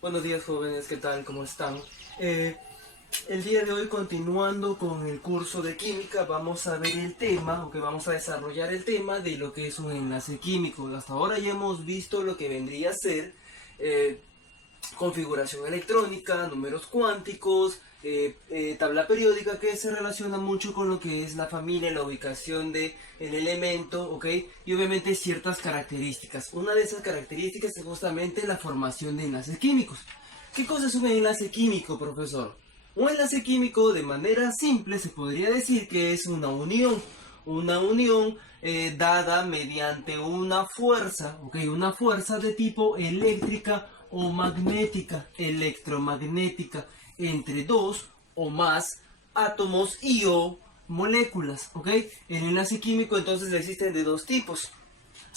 Buenos días jóvenes, ¿qué tal? ¿Cómo están? El día de hoy, continuando con el curso de química, vamos a ver el tema, vamos a desarrollar el tema de lo que es un enlace químico. Hasta ahora ya hemos visto lo que vendría a ser eh, configuración electrónica, números cuánticos, tabla periódica, que se relaciona mucho con lo que es la familia, la ubicación del elemento, ¿ok? Y obviamente ciertas características. Una de esas características es justamente la formación de enlaces químicos. ¿Qué cosa es un enlace químico, profesor? Un enlace químico, de manera simple, se podría decir que es una unión. Una unión dada mediante una fuerza, ¿ok? Una fuerza de tipo eléctrica o magnética, electromagnética, entre dos o más átomos y o moléculas, ¿ok? El enlace químico entonces existen de dos tipos: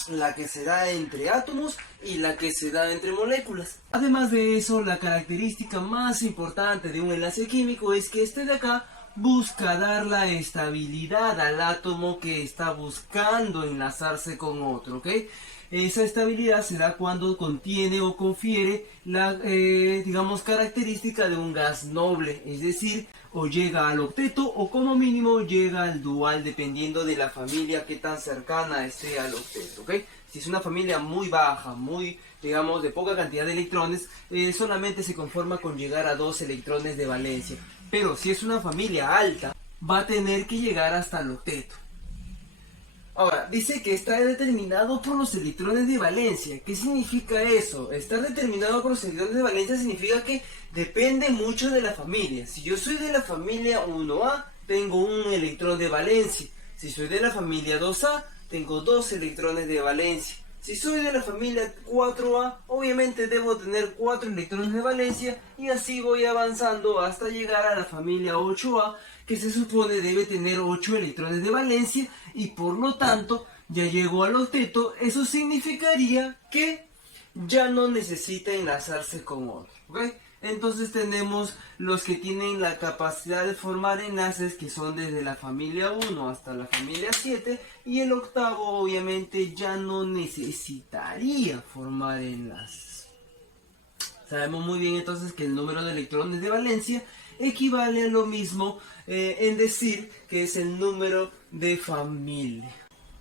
la que se da entre átomos y la que se da entre moléculas. Además de eso, la característica más importante de un enlace químico es que este de acá busca dar la estabilidad al átomo que está buscando enlazarse con otro, ¿ok? Esa estabilidad se da cuando contiene o confiere la, digamos, característica de un gas noble, es decir, o llega al octeto o como mínimo llega al dual, dependiendo de la familia que tan cercana esté al octeto, ¿ok? Si es una familia muy baja, muy, digamos, de poca cantidad de electrones, solamente se conforma con llegar a 2 electrones de valencia. Pero si es una familia alta, va a tener que llegar hasta el octeto. Ahora, dice que está determinado por los electrones de valencia. ¿Qué significa eso? Estar determinado por los electrones de valencia significa que depende mucho de la familia. Si yo soy de la familia 1A, tengo un electrón de valencia. Si soy de la familia 2A, tengo 2 electrones de valencia. Si soy de la familia 4A, obviamente debo tener 4 electrones de valencia, y así voy avanzando hasta llegar a la familia 8A, que se supone debe tener 8 electrones de valencia, y por lo tanto ya llegó al octeto. Eso significaría que ya no necesita enlazarse con otro, ¿ok? Entonces tenemos los que tienen la capacidad de formar enlaces, que son desde la familia 1 hasta la familia 7, y el octavo obviamente ya no necesitaría formar enlaces. Sabemos muy bien entonces que el número de electrones de valencia equivale a lo mismo en decir que es el número de familia.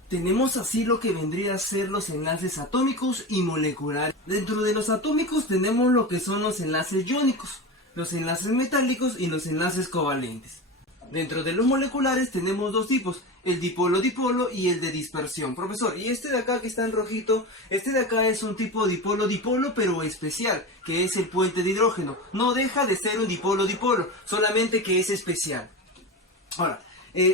Tenemos así lo que vendría a ser los enlaces atómicos y moleculares. Dentro de los atómicos tenemos lo que son los enlaces iónicos, los enlaces metálicos y los enlaces covalentes. Dentro de los moleculares tenemos dos tipos: el dipolo-dipolo y el de dispersión. Profesor, y este de acá que está en rojito, este de acá es un tipo dipolo-dipolo pero especial, que es el puente de hidrógeno. No deja de ser un dipolo-dipolo, solamente que es especial. Ahora,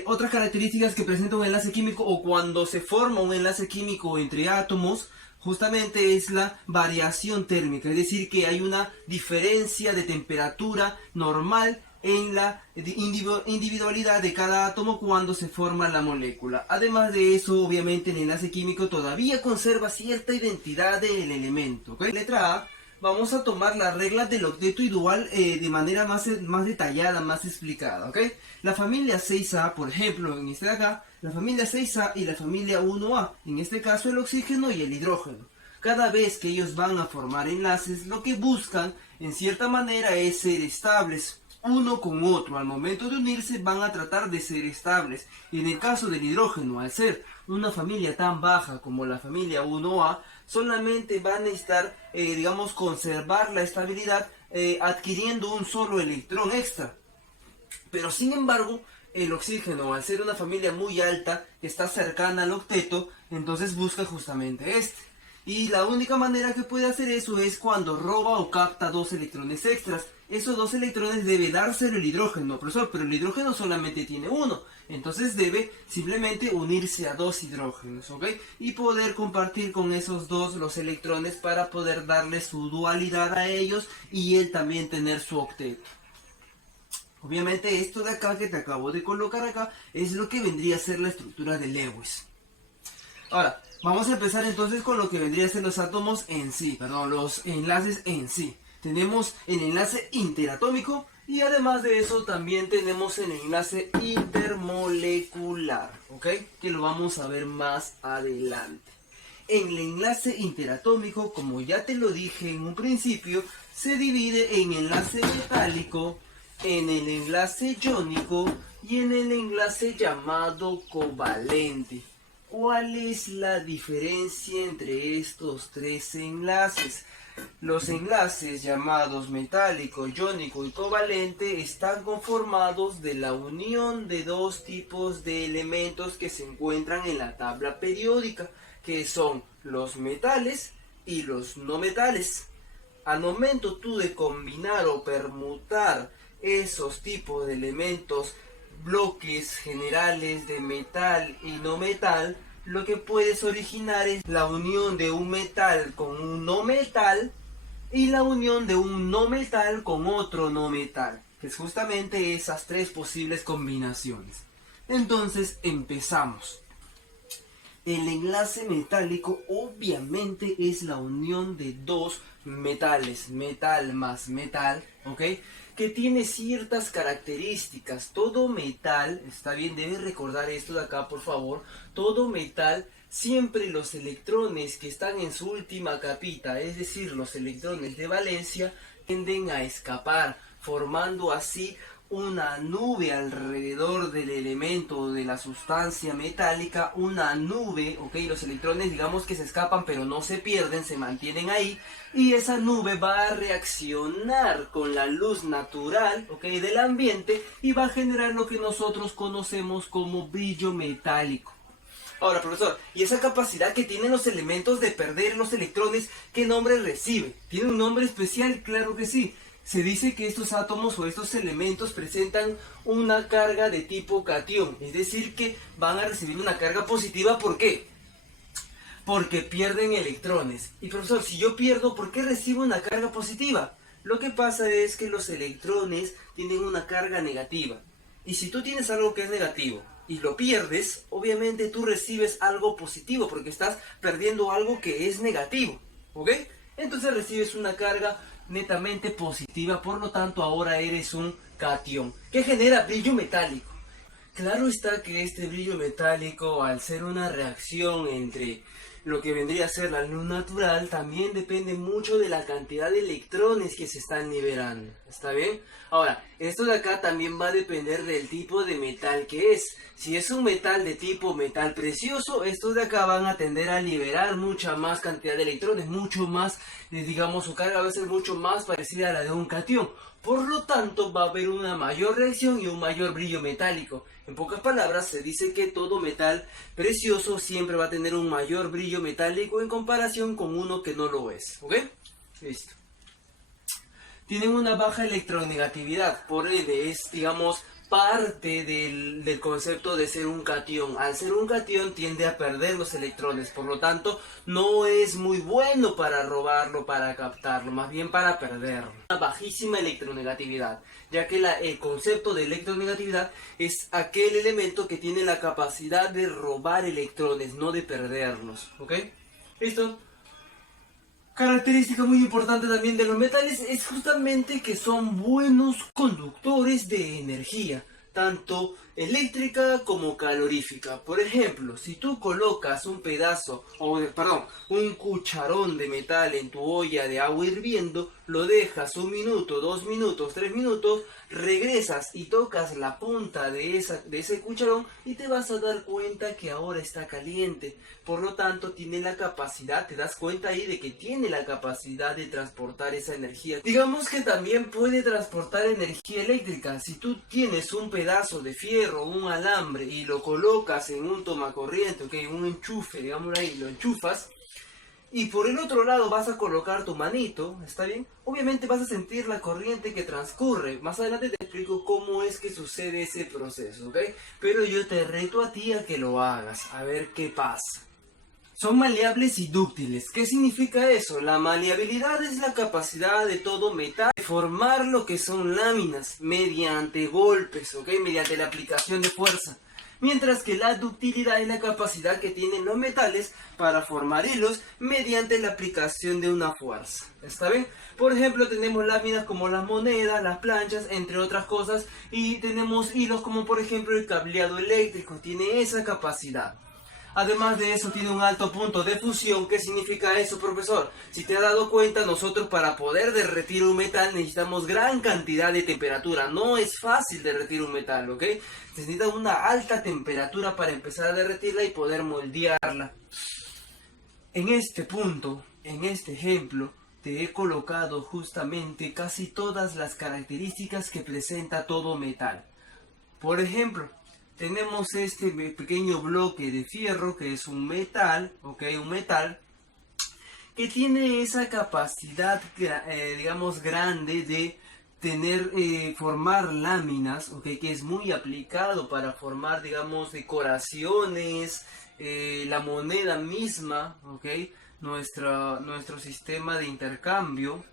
otras características que presenta un enlace químico, o cuando se forma un enlace químico entre átomos, justamente es la variación térmica, es decir, que hay una diferencia de temperatura normal en la individualidad de cada átomo cuando se forma la molécula. Además de eso, obviamente el enlace químico todavía conserva cierta identidad del elemento, ¿ok? Letra A. Vamos a tomar las reglas del octeto y dual de manera más detallada, más explicada, ¿ok? La familia 6A, por ejemplo, en este de acá, la familia 6A y la familia 1A, en este caso el oxígeno y el hidrógeno. Cada vez que ellos van a formar enlaces, lo que buscan, en cierta manera, es ser estables uno con otro. Al momento de unirse van a tratar de ser estables. Y en el caso del hidrógeno, al ser una familia tan baja como la familia 1A, solamente van a necesitar, digamos, conservar la estabilidad adquiriendo un solo electrón extra. Pero sin embargo, el oxígeno, al ser una familia muy alta, que está cercana al octeto, entonces busca justamente este. Y la única manera que puede hacer eso es cuando roba o capta 2 electrones extras. Esos 2 electrones debe dárselo el hidrógeno, profesor, pero el hidrógeno solamente tiene uno. Entonces debe simplemente unirse a 2 hidrógenos, ¿ok? Y poder compartir con esos 2 los electrones para poder darle su dualidad a ellos y él también tener su octeto. Obviamente esto de acá que te acabo de colocar acá es lo que vendría a ser la estructura de Lewis. Ahora, vamos a empezar entonces con lo que vendría a ser los átomos en sí, los enlaces en sí. Tenemos el enlace interatómico y además de eso también tenemos el enlace intermolecular, ¿ok? Que lo vamos a ver más adelante. En el enlace interatómico, como ya te lo dije en un principio, se divide en enlace metálico, en el enlace iónico y en el enlace llamado covalente. ¿Cuál es la diferencia entre estos tres enlaces? Los enlaces llamados metálico, iónico y covalente están conformados de la unión de dos tipos de elementos que se encuentran en la tabla periódica, que son los metales y los no metales. Al momento tú de combinar o permutar esos tipos de elementos, bloques generales de metal y no metal, lo que puedes originar es la unión de un metal con un no metal y la unión de un no metal con otro no metal, que es justamente esas tres posibles combinaciones. Entonces empezamos. El enlace metálico obviamente es la unión de dos metales, metal más metal, ¿ok? Que tiene ciertas características. Todo metal, está bien, debes recordar esto de acá por favor, todo metal, siempre los electrones que están en su última capita, es decir, los electrones de valencia, tienden a escapar, formando así una nube alrededor del elemento o de la sustancia metálica, una nube, ok, los electrones digamos que se escapan pero no se pierden, se mantienen ahí, y esa nube va a reaccionar con la luz natural, ok, del ambiente y va a generar lo que nosotros conocemos como brillo metálico. Ahora, profesor, ¿y esa capacidad que tienen los elementos de perder los electrones, qué nombre recibe? ¿Tiene un nombre especial? Claro que sí. Se dice que estos átomos o estos elementos presentan una carga de tipo catión, es decir, que van a recibir una carga positiva. ¿Por qué? Porque pierden electrones. Y profesor, si yo pierdo, ¿por qué recibo una carga positiva? Lo que pasa es que los electrones tienen una carga negativa. Y si tú tienes algo que es negativo y lo pierdes, obviamente tú recibes algo positivo porque estás perdiendo algo que es negativo, ¿ok? Entonces recibes una carga netamente positiva, por lo tanto ahora eres un catión que genera brillo metálico. Claro está que este brillo metálico, al ser una reacción entre lo que vendría a ser la luz natural, también depende mucho de la cantidad de electrones que se están liberando. ¿Está bien? Ahora, esto de acá también va a depender del tipo de metal que es. Si es un metal de tipo metal precioso, estos de acá van a tender a liberar mucha más cantidad de electrones, mucho más, digamos, su carga va a ser mucho más parecida a la de un catión. Por lo tanto, va a haber una mayor reacción y un mayor brillo metálico. En pocas palabras, se dice que todo metal precioso siempre va a tener un mayor brillo metálico en comparación con uno que no lo es. ¿Ok? Listo. Tienen una baja electronegatividad, por ende es, digamos, parte del concepto de ser un catión. Al ser un catión tiende a perder los electrones, por lo tanto no es muy bueno para robarlo, para captarlo, más bien para perderlo. Una bajísima electronegatividad, ya que el concepto de electronegatividad es aquel elemento que tiene la capacidad de robar electrones, no de perderlos. ¿Ok? ¿Listo? Característica muy importante también de los metales es justamente que son buenos conductores de energía, tanto eléctrica como calorífica. Por ejemplo, si tú colocas un un cucharón de metal en tu olla de agua hirviendo, lo dejas 1 minuto, 2 minutos, 3 minutos, regresas y tocas la punta de ese cucharón y te vas a dar cuenta que ahora está caliente. Por lo tanto, tiene la capacidad, te das cuenta ahí de que tiene la capacidad de transportar esa energía. Digamos que también puede transportar energía eléctrica. Si tú tienes un pedazo de fierro, un alambre y lo colocas en un tomacorriente, un enchufe, digamos ahí, lo enchufas, y por el otro lado vas a colocar tu manito, ¿está bien? Obviamente vas a sentir la corriente que transcurre. Más adelante te explico cómo es que sucede ese proceso, ¿ok? Pero yo te reto a ti a que lo hagas, a ver qué pasa. Son maleables y dúctiles. ¿Qué significa eso? La maleabilidad es la capacidad de todo metal de formar lo que son láminas mediante golpes, ¿ok? Mediante la aplicación de fuerza. Mientras que la ductilidad es la capacidad que tienen los metales para formar hilos mediante la aplicación de una fuerza. ¿Está bien? Por ejemplo, tenemos láminas como las monedas, las planchas, entre otras cosas. Y tenemos hilos como por ejemplo el cableado eléctrico. Tiene esa capacidad. Además de eso tiene un alto punto de fusión. ¿Qué significa eso, profesor? Si te has dado cuenta, nosotros para poder derretir un metal necesitamos gran cantidad de temperatura. No es fácil derretir un metal, ¿ok? Se necesita una alta temperatura para empezar a derretirla y poder moldearla. En este punto, en este ejemplo, te he colocado justamente casi todas las características que presenta todo metal. Por ejemplo, tenemos este pequeño bloque de fierro que es un metal, ¿ok? Un metal que tiene esa capacidad, digamos, grande de tener, formar láminas, ¿ok? Que es muy aplicado para formar, digamos, decoraciones, la moneda misma, ¿ok? Nuestro sistema de intercambio.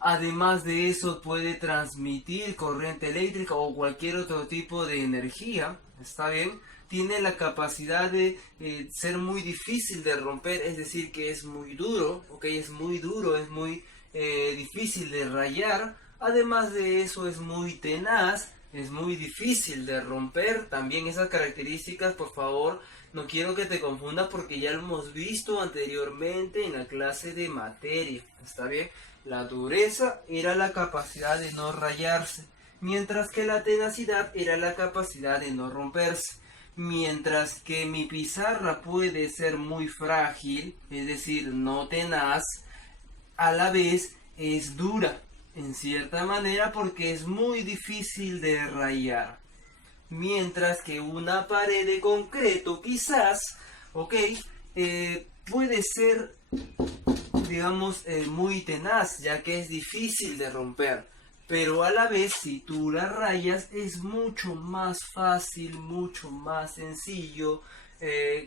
Además de eso puede transmitir corriente eléctrica o cualquier otro tipo de energía, ¿está bien? Tiene la capacidad de ser muy difícil de romper, es decir, que es muy duro, ¿ok? Es muy duro, es muy difícil de rayar. Además de eso es muy tenaz, es muy difícil de romper. También esas características, por favor, no quiero que te confundas porque ya lo hemos visto anteriormente en la clase de materia, ¿está bien? La dureza era la capacidad de no rayarse, mientras que la tenacidad era la capacidad de no romperse. Mientras que mi pizarra puede ser muy frágil, es decir, no tenaz, a la vez es dura, en cierta manera, porque es muy difícil de rayar. Mientras que una pared de concreto quizás, ok, puede ser, digamos, muy tenaz, ya que es difícil de romper, pero a la vez si tú la rayas es mucho más fácil, mucho más sencillo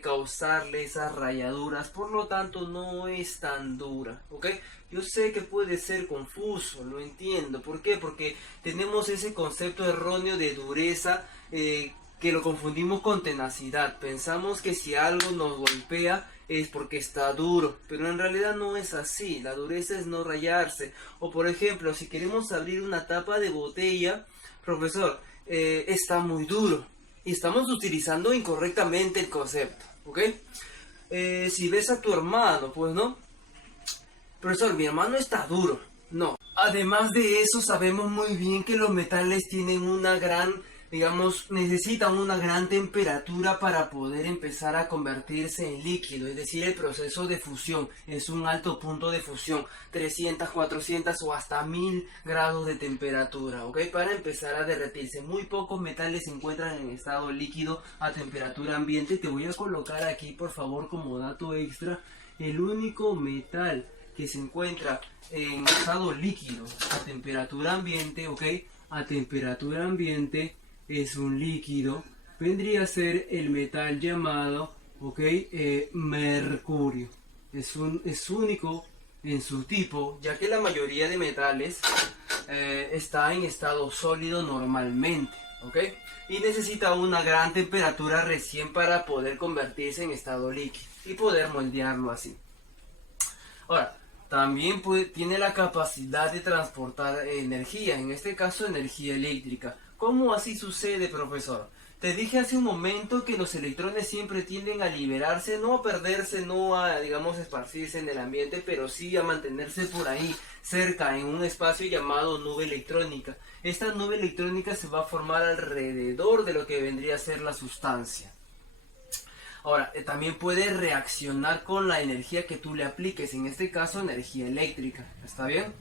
causarle esas rayaduras, por lo tanto no es tan dura, ¿ok? Yo sé que puede ser confuso, lo entiendo. ¿Por qué? Porque tenemos ese concepto erróneo de dureza, que lo confundimos con tenacidad. Pensamos que si algo nos golpea es porque está duro, pero en realidad no es así. La dureza es no rayarse. O por ejemplo, si queremos abrir una tapa de botella, profesor, está muy duro y estamos utilizando incorrectamente el concepto, ¿ok? Si ves a tu hermano, pues no, profesor, mi hermano está duro. No. Además de eso, sabemos muy bien que los metales tienen una gran, digamos, necesitan una gran temperatura para poder empezar a convertirse en líquido, es decir, el proceso de fusión es un alto punto de fusión, 300, 400 o hasta 1000 grados de temperatura, ¿ok? Para empezar a derretirse. Muy pocos metales se encuentran en estado líquido a temperatura ambiente. Te voy a colocar aquí, por favor, como dato extra, el único metal que se encuentra en estado líquido a temperatura ambiente, ¿ok? A temperatura ambiente es un líquido, vendría a ser el metal llamado, ¿ok? Mercurio. Es único en su tipo, ya que la mayoría de metales está en estado sólido normalmente, ¿ok? Y necesita una gran temperatura recién para poder convertirse en estado líquido y poder moldearlo así. Ahora, también tiene la capacidad de transportar energía, en este caso energía eléctrica. ¿Cómo así sucede, profesor? Te dije hace un momento que los electrones siempre tienden a liberarse, no a perderse, no a, digamos, esparcirse en el ambiente, pero sí a mantenerse por ahí, cerca, en un espacio llamado nube electrónica. Esta nube electrónica se va a formar alrededor de lo que vendría a ser la sustancia. Ahora, también puede reaccionar con la energía que tú le apliques, en este caso energía eléctrica, ¿está bien?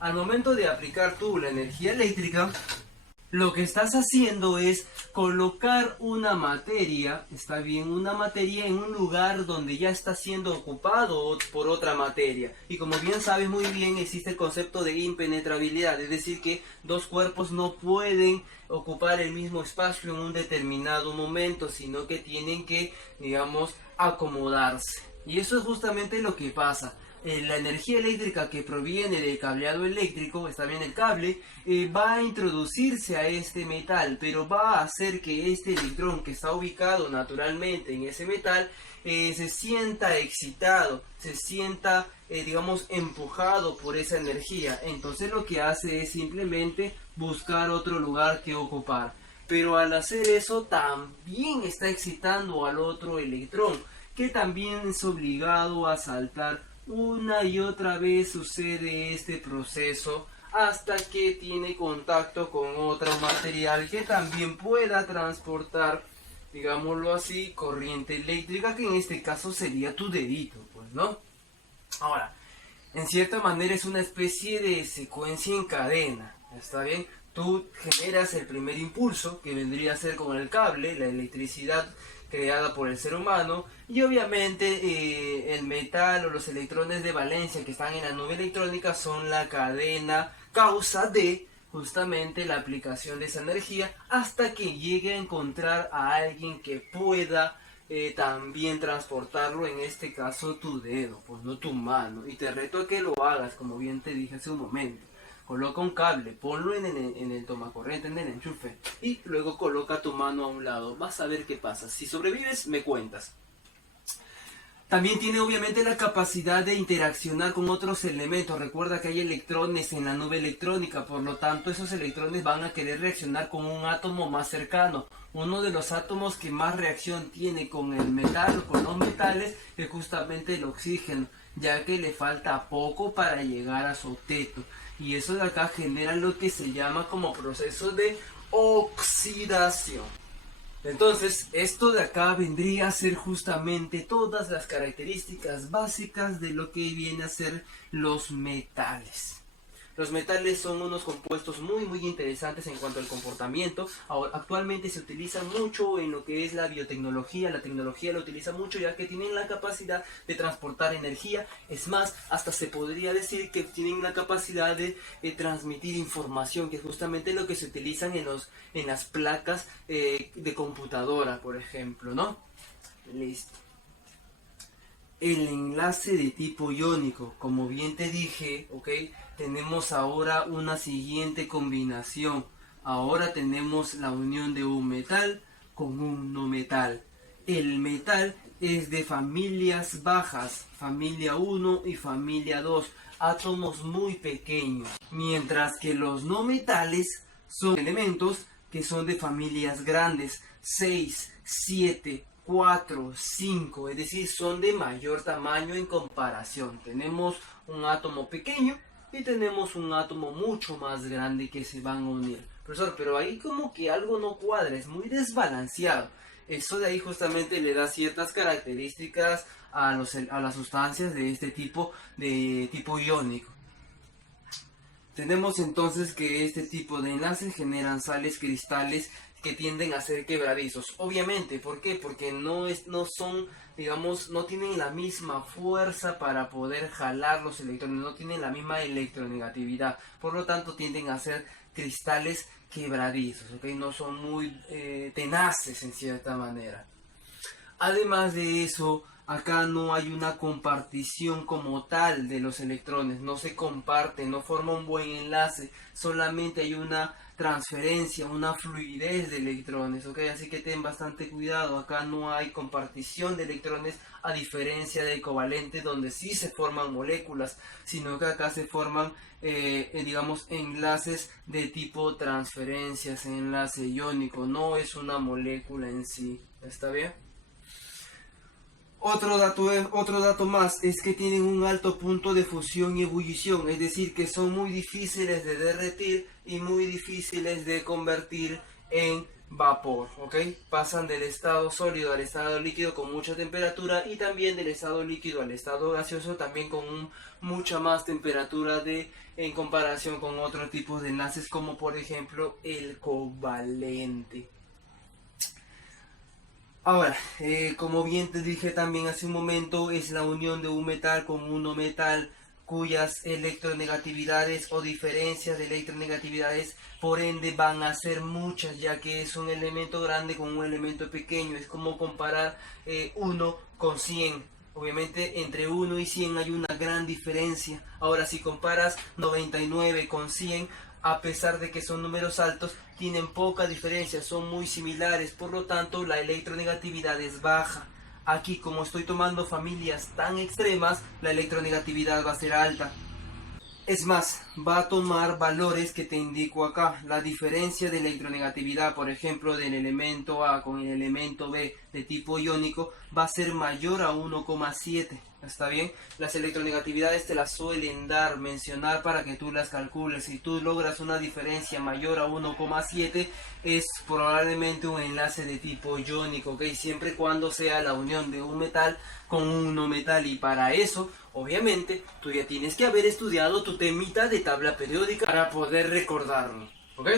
Al momento de aplicar tú la energía eléctrica, lo que estás haciendo es colocar una materia, está bien, una materia en un lugar donde ya está siendo ocupado por otra materia. Y como bien sabes muy bien, existe el concepto de impenetrabilidad, es decir que dos cuerpos no pueden ocupar el mismo espacio en un determinado momento, sino que tienen que, digamos, acomodarse. Y eso es justamente lo que pasa. La energía eléctrica que proviene del cableado eléctrico, está bien el cable, va a introducirse a este metal, pero va a hacer que este electrón que está ubicado naturalmente en ese metal se sienta excitado, se sienta, digamos, empujado por esa energía. Entonces lo que hace es simplemente buscar otro lugar que ocupar. pero al hacer eso también está excitando al otro electrón, que también es obligado a saltar. Una y otra vez sucede este proceso hasta que tiene contacto con otro material que también pueda transportar, digámoslo así, corriente eléctrica, que en este caso sería tu dedito, pues, ¿no? Ahora, en cierta manera es una especie de secuencia en cadena, ¿está bien? Tú generas el primer impulso, que vendría a ser con el cable, la electricidad creada por el ser humano, y obviamente el metal o los electrones de valencia que están en la nube electrónica son la cadena causa de justamente la aplicación de esa energía, hasta que llegue a encontrar a alguien que pueda también transportarlo, en este caso tu dedo, pues no tu mano. Y te reto a que lo hagas, como bien te dije hace un momento. Coloca un cable, ponlo en el tomacorriente, en el enchufe, y luego coloca tu mano a un lado. Vas a ver qué pasa. Si sobrevives, me cuentas. También tiene obviamente la capacidad de interaccionar con otros elementos. Recuerda que hay electrones en la nube electrónica, por lo tanto esos electrones van a querer reaccionar con un átomo más cercano. Uno de los átomos que más reacción tiene con el metal o con los metales es justamente el oxígeno, ya que le falta poco para llegar a su octeto. Y eso de acá genera lo que se llama como proceso de oxidación. Entonces, esto de acá vendría a ser justamente todas las características básicas de lo que viene a ser los metales. Los metales son unos compuestos muy interesantes en cuanto al comportamiento. Ahora, actualmente se utilizan mucho en lo que es la biotecnología. La tecnología la utiliza mucho ya que tienen la capacidad de transportar energía. Es más, hasta se podría decir que tienen la capacidad de transmitir información, que es justamente lo que se utilizan en las placas de computadora, por ejemplo, ¿no? Listo. El enlace de tipo iónico, como bien te dije, ¿ok? Tenemos ahora una siguiente combinación. Ahora tenemos la unión de un metal con un no metal. El metal es de familias bajas, familia 1 y familia 2, átomos muy pequeños, mientras que los no metales son elementos que son de familias grandes, 6, 7, 4, 5, es decir, son de mayor tamaño en comparación. Tenemos un átomo pequeño y tenemos un átomo mucho más grande que se van a unir. Profesor, pero ahí como que algo no cuadra, es muy desbalanceado. Eso de ahí justamente le da ciertas características a las sustancias de este tipo, de tipo iónico. Tenemos entonces que este tipo de enlaces generan sales cristales que tienden a ser quebradizos. Obviamente, ¿por qué? Porque no son, digamos, no tienen la misma fuerza para poder jalar los electrones, no tienen la misma electronegatividad. Por lo tanto, tienden a ser cristales quebradizos, ¿ok? No son muy tenaces en cierta manera. Además de eso, acá no hay una compartición como tal de los electrones, no se comparten, no forma un buen enlace, solamente hay una transferencia, una fluidez de electrones, ¿ok? Así que ten bastante cuidado, acá no hay compartición de electrones, a diferencia del covalente donde sí se forman moléculas, sino que acá se forman, digamos, enlaces de tipo transferencias, enlace iónico, no es una molécula en sí, ¿está bien? Otro dato más es que tienen un alto punto de fusión y ebullición, es decir, que son muy difíciles de derretir y muy difíciles de convertir en vapor, ¿ok? Pasan del estado sólido al estado líquido con mucha temperatura y también del estado líquido al estado gaseoso también con mucha más temperatura en comparación con otros tipos de enlaces como por ejemplo el covalente. Ahora, como bien te dije también hace un momento, es la unión de un metal con un no metal cuyas electronegatividades o diferencias de electronegatividades por ende van a ser muchas, ya que es un elemento grande con un elemento pequeño. Es como comparar 1 con 100. Obviamente entre 1 y 100 hay una gran diferencia. Ahora si comparas 99 con 100, a pesar de que son números altos, tienen poca diferencia, son muy similares, por lo tanto la electronegatividad es baja. Aquí, como estoy tomando familias tan extremas, la electronegatividad va a ser alta. Es más, va a tomar valores que te indico acá. La diferencia de electronegatividad, por ejemplo, del elemento A con el elemento B de tipo iónico va a ser mayor a 1,7. ¿Está bien? Las electronegatividades te las suelen dar, mencionar para que tú las calcules. Si tú logras una diferencia mayor a 1,7 es probablemente un enlace de tipo iónico, ¿ok? Siempre y cuando sea la unión de un metal con un no metal, y para eso obviamente tú ya tienes que haber estudiado tu temita de tabla periódica para poder recordarlo, ¿ok?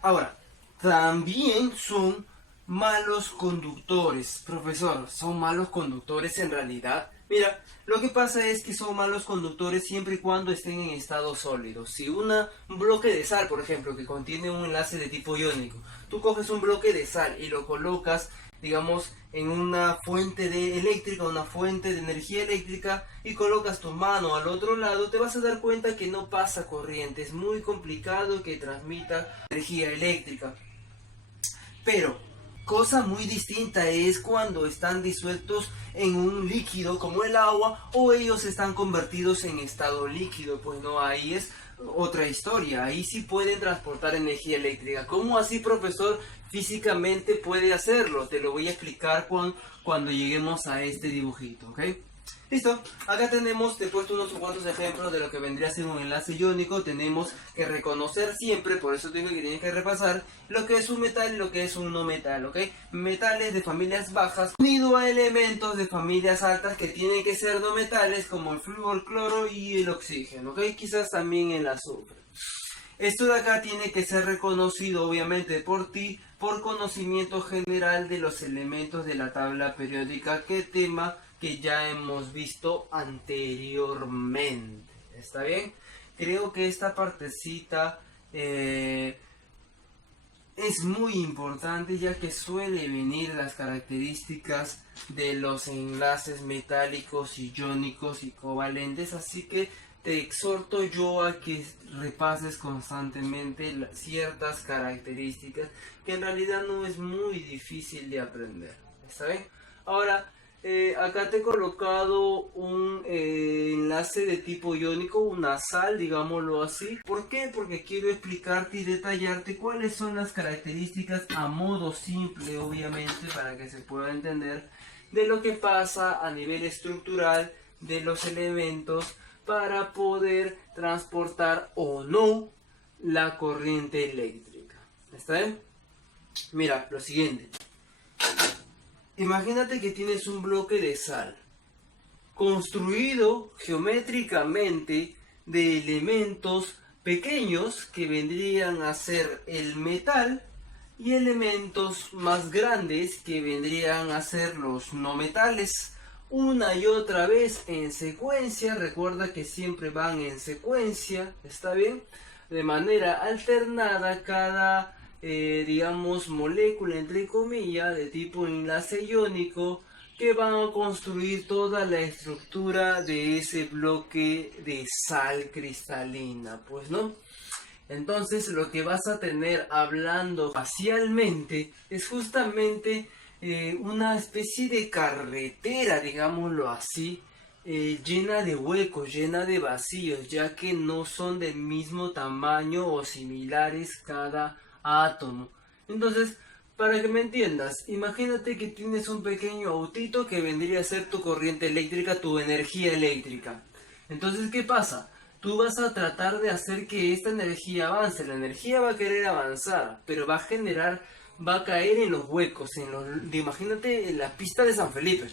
Ahora, también son malos conductores, profesor. ¿Son malos conductores en realidad? Mira, lo que pasa es que son malos conductores siempre y cuando estén en estado sólido. Si un bloque de sal, por ejemplo, que contiene un enlace de tipo iónico, tú coges un bloque de sal y lo colocas, digamos, en una fuente eléctrica, una fuente de energía eléctrica, y colocas tu mano al otro lado, te vas a dar cuenta que no pasa corriente. Es muy complicado que transmita energía eléctrica. Pero cosa muy distinta es cuando están disueltos en un líquido como el agua, o ellos están convertidos en estado líquido. Pues no, ahí es otra historia. Ahí sí pueden transportar energía eléctrica. ¿Cómo así, profesor? Físicamente puede hacerlo. Te lo voy a explicar cuando lleguemos a este dibujito, ¿ok? Listo, acá tenemos, te he puesto unos cuantos ejemplos de lo que vendría a ser un enlace iónico. Tenemos que reconocer siempre, por eso digo que tienes que repasar lo que es un metal y lo que es un no metal, ¿ok? Metales de familias bajas unido a elementos de familias altas que tienen que ser no metales, como el flúor, cloro y el oxígeno, ¿ok? Quizás también el azufre. Esto de acá tiene que ser reconocido obviamente por ti, por conocimiento general de los elementos de la tabla periódica, que tema que ya hemos visto anteriormente. ¿Está bien? Creo que esta partecita es muy importante, ya que suele venir las características de los enlaces metálicos, iónicos y covalentes, así que te exhorto yo a que repases constantemente ciertas características que en realidad no es muy difícil de aprender. ¿Está bien? Ahora, acá te he colocado un enlace de tipo iónico, una sal, digámoslo así. ¿Por qué? Porque quiero explicarte y detallarte cuáles son las características a modo simple, obviamente, para que se pueda entender de lo que pasa a nivel estructural de los elementos para poder transportar o no la corriente eléctrica. ¿Está bien? Mira, lo siguiente. Imagínate que tienes un bloque de sal construido geométricamente de elementos pequeños que vendrían a ser el metal, y elementos más grandes que vendrían a ser los no metales, una y otra vez en secuencia. Recuerda que siempre van en secuencia, ¿está bien? De manera alternada cada digamos molécula entre comillas de tipo enlace iónico, que van a construir toda la estructura de ese bloque de sal cristalina, pues no. Entonces lo que vas a tener hablando facialmente es justamente una especie de carretera, digámoslo así, llena de huecos, llena de vacíos, ya que no son del mismo tamaño o similares cada átomo. Entonces, para que me entiendas, imagínate que tienes un pequeño autito que vendría a ser tu corriente eléctrica, tu energía eléctrica. Entonces, ¿qué pasa? Tú vas a tratar de hacer que esta energía avance. La energía va a querer avanzar, pero va a caer en los huecos, imagínate en la pista de San Felipe.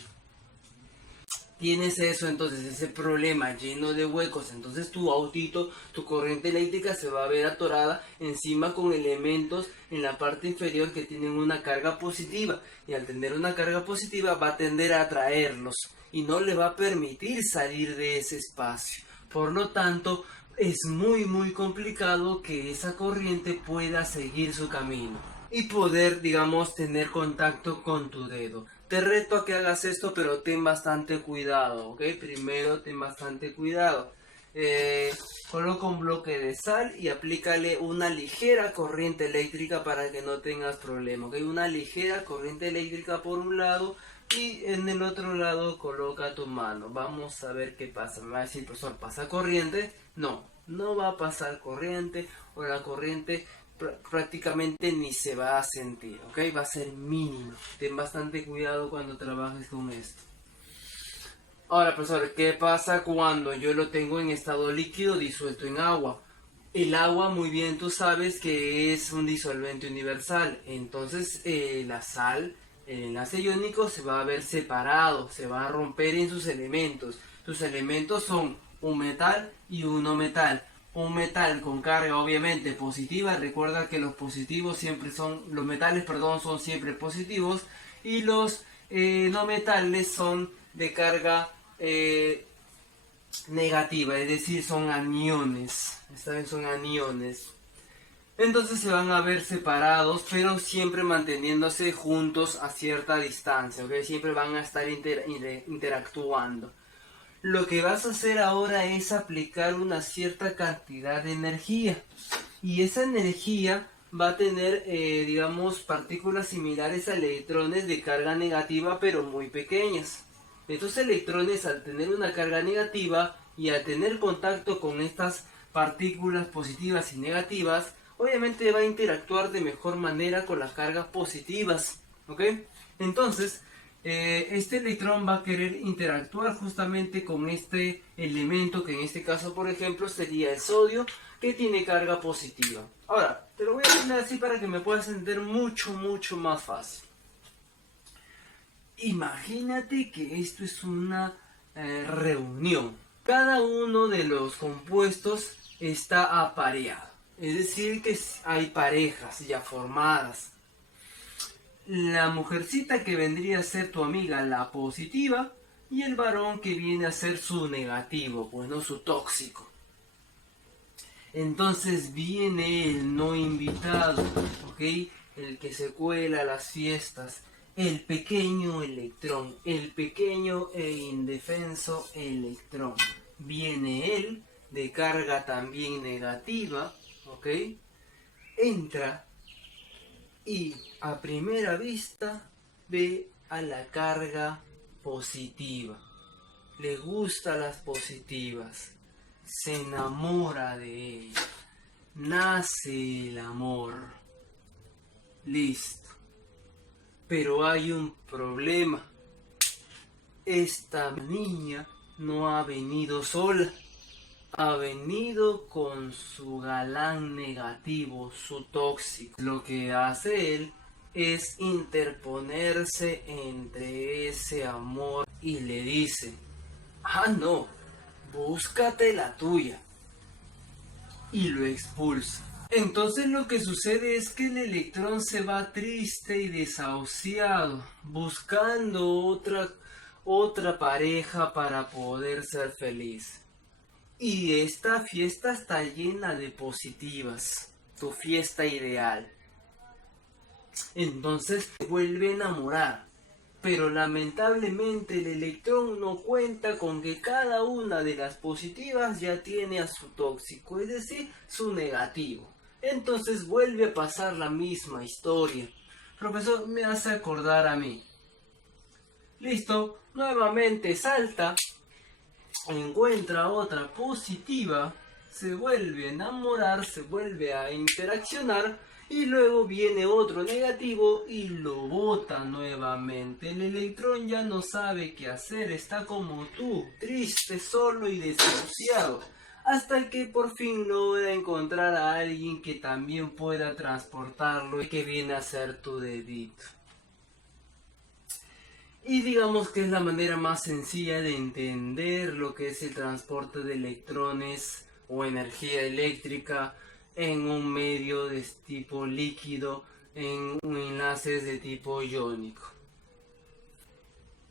Tienes eso, entonces ese problema lleno de huecos, entonces tu autito, tu corriente eléctrica se va a ver atorada encima con elementos en la parte inferior que tienen una carga positiva, y al tener una carga positiva va a tender a atraerlos y no le va a permitir salir de ese espacio. Por lo tanto, es muy complicado que esa corriente pueda seguir su camino y poder, digamos, tener contacto con tu dedo. Te reto a que hagas esto, pero ten bastante cuidado, ¿ok? Primero ten bastante cuidado. Coloca un bloque de sal y aplícale una ligera corriente eléctrica para que no tengas problema, ¿ok? Una ligera corriente eléctrica por un lado y en el otro lado coloca tu mano. Vamos a ver qué pasa. Me va a decir, profesor, ¿pasa corriente? No, no va a pasar corriente, o la corriente prácticamente ni se va a sentir, ¿ok? Va a ser mínimo. Ten bastante cuidado cuando trabajes con esto. Ahora, profesor, ¿qué pasa cuando yo lo tengo en estado líquido disuelto en agua? El agua, muy bien, tú sabes que es un disolvente universal. Entonces, la sal, el enlace iónico se va a ver separado, se va a romper en sus elementos. Sus elementos son un metal y un no metal. Un metal con carga obviamente positiva. Recuerda que los positivos siempre son, los metales, perdón, son siempre positivos, y los no metales son de carga negativa, es decir, son aniones. Esta vez son aniones. Entonces se van a ver separados, pero siempre manteniéndose juntos a cierta distancia, ¿ok? Siempre van a estar interactuando. Lo que vas a hacer ahora es aplicar una cierta cantidad de energía. Y esa energía va a tener, digamos, partículas similares a electrones de carga negativa, pero muy pequeñas. Estos electrones, al tener una carga negativa y al tener contacto con estas partículas positivas y negativas, obviamente va a interactuar de mejor manera con las cargas positivas, ¿ok? Entonces, este electrón va a querer interactuar justamente con este elemento, que en este caso, por ejemplo, sería el sodio, que tiene carga positiva. Ahora, te lo voy a poner así para que me puedas entender mucho más fácil. Imagínate que esto es una reunión. Cada uno de los compuestos está apareado. Es decir, que hay parejas ya formadas. La mujercita que vendría a ser tu amiga, la positiva, y el varón que viene a ser su negativo, pues no, su tóxico. Entonces viene el no invitado, ¿ok? El que se cuela a las fiestas. El pequeño electrón, el pequeño e indefenso electrón. Viene él, de carga también negativa, ¿ok? Entra y a primera vista ve a la carga positiva. Le gustan las positivas. Se enamora de ella. Nace el amor. Listo. Pero hay un problema. Esta niña no ha venido sola. Ha venido con su galán negativo, su tóxico. Lo que hace él es interponerse entre ese amor y le dice: ah, no, búscate la tuya. Y lo expulsa. Entonces lo que sucede es que el electrón se va triste y desahuciado, buscando otra pareja para poder ser feliz. Y esta fiesta está llena de positivas, tu fiesta ideal. Entonces se vuelve a enamorar. Pero lamentablemente el electrón no cuenta con que cada una de las positivas ya tiene a su tóxico, es decir, su negativo. Entonces vuelve a pasar la misma historia. Profesor, me hace acordar a mí. Listo, nuevamente salta, encuentra otra positiva, se vuelve a enamorar, se vuelve a interaccionar, y luego viene otro negativo y lo bota nuevamente. El electrón ya no sabe qué hacer, está como tú, triste, solo y desahuciado, hasta que por fin logra encontrar a alguien que también pueda transportarlo y que viene a ser tu dedito. Y digamos que es la manera más sencilla de entender lo que es el transporte de electrones o energía eléctrica en un medio de tipo líquido, en enlaces de tipo iónico.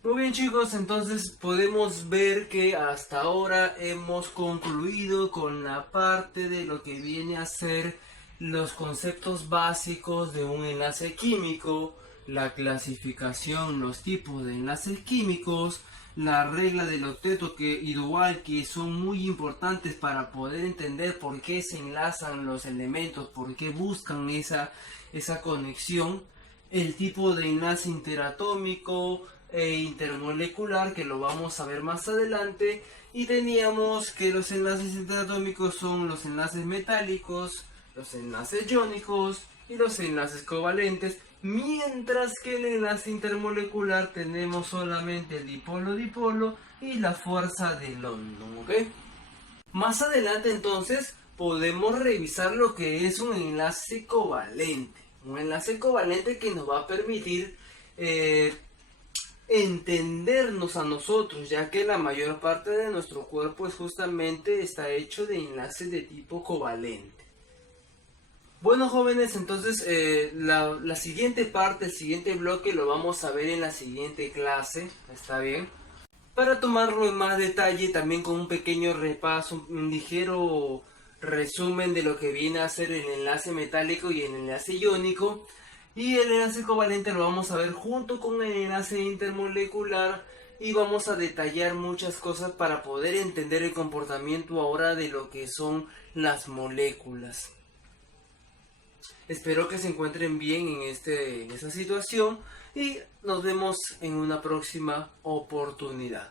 Muy bien, chicos, entonces podemos ver que hasta ahora hemos concluido con la parte de lo que viene a ser los conceptos básicos de un enlace químico, la clasificación, los tipos de enlaces químicos, la regla del octeto igual que son muy importantes para poder entender por qué se enlazan los elementos, por qué buscan esa conexión, el tipo de enlace interatómico, intermolecular, que lo vamos a ver más adelante, y teníamos que los enlaces interatómicos son los enlaces metálicos, los enlaces iónicos y los enlaces covalentes, mientras que el enlace intermolecular tenemos solamente el dipolo-dipolo y la fuerza de London, ¿ok? Más adelante entonces podemos revisar lo que es un enlace covalente. Un enlace covalente que nos va a permitir entendernos a nosotros, ya que la mayor parte de nuestro cuerpo es justamente está hecho de enlaces de tipo covalente. Bueno, jóvenes, entonces la siguiente parte, el siguiente bloque lo vamos a ver en la siguiente clase, ¿está bien? Para tomarlo en más detalle, también con un pequeño repaso, un ligero resumen de lo que viene a ser el enlace metálico y el enlace iónico. Y el enlace covalente lo vamos a ver junto con el enlace intermolecular y vamos a detallar muchas cosas para poder entender el comportamiento ahora de lo que son las moléculas. Espero que se encuentren bien en esta situación y nos vemos en una próxima oportunidad.